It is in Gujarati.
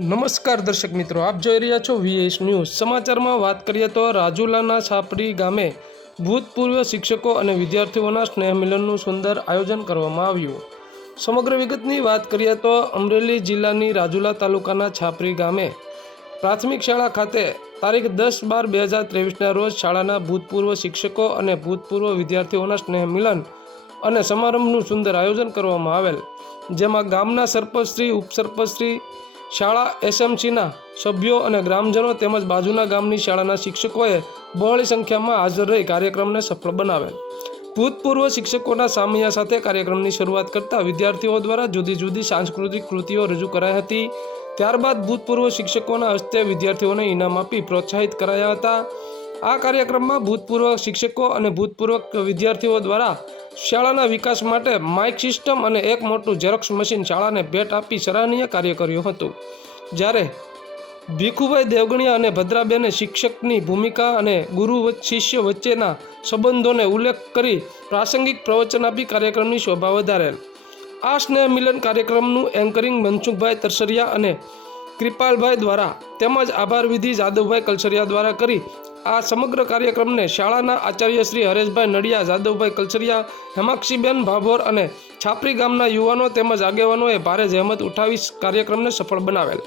નમસ્કાર દર્શક મિત્રો, આપ જોઈ રહ્યા છો વીએસ ન્યૂઝ. સમાચારમાં વાત કરીએ તો રાજુલાના છાપરી ગામે ભૂતપૂર્વ શિક્ષકો અને વિદ્યાર્થીઓના સ્નેહ મિલનનું સુંદર આયોજન કરવામાં આવ્યું. સમગ્ર વિગતની વાત કરીએ તો અમરેલી જિલ્લાની રાજુલા તાલુકાના છાપરી ગામે પ્રાથમિક શાળા ખાતે તારીખ દસ બાર બે હજાર ત્રેવીસના રોજ શાળાના ભૂતપૂર્વ શિક્ષકો અને ભૂતપૂર્વ વિદ્યાર્થીઓના સ્નેહ મિલન અને સમારંભનું સુંદર આયોજન કરવામાં આવેલ, જેમાં ગામના સરપંચશ્રી ઉપસરપંચશ્રી શાળા એસએમસીના સભ્યો અને ગ્રામજનો તેમજ બાજુના ગામની શાળાના શિક્ષકોએ બહોળી સંખ્યામાં હાજર રહી કાર્યક્રમને સફળ બનાવેલ ભૂતપૂર્વ શિક્ષકોના સામૈયા સાથે કાર્યક્રમની શરૂઆત કરતા વિદ્યાર્થીઓ દ્વારા જુદી જુદી સાંસ્કૃતિક કૃતિઓ રજૂ કરાઈ હતી. ત્યારબાદ ભૂતપૂર્વ શિક્ષકોના હસ્તે વિદ્યાર્થીઓને ઇનામ આપી પ્રોત્સાહિત કરાયા હતા. આ કાર્યક્રમમાં ભૂતપૂર્વ શિક્ષકો અને ભૂતપૂર્વ વિદ્યાર્થીઓ દ્વારા શાળાના વિકાસ માટે માઇક સિસ્ટમ અને એક મોટું ઝેરોક્સ મશીન શાળાને ભેટ આપી સરાહનીય કાર્ય કર્યું હતું. જ્યારે ભીખુભાઈ દેવગણિયા અને ભદ્રાબેને શિક્ષકની ભૂમિકા અને ગુરુ શિષ્ય વચ્ચેના સંબંધોને ઉલ્લેખ કરી પ્રાસંગિક પ્રવચન આપી કાર્યક્રમની શોભા વધારેલ. આ સ્નેહ મિલન કાર્યક્રમનું એન્કરિંગ મનસુખભાઈ તરસરિયા અને કૃપાલભાઈ દ્વારા તેમજ આભાર વિધિ જાદવભાઈ કલસરિયા દ્વારા કરી આ સમગ્ર કાર્યક્રમને શાળાના આચાર્ય શ્રી હરેશભાઈ નડિયા, જાદવભાઈ કલસરિયા, હેમાક્ષીબેન ભાભોર અને છાપરી ગામના યુવાનો તેમજ આગેવાનોએ ભારે જહેમત ઉઠાવી કાર્યક્રમને સફળ બનાવેલ.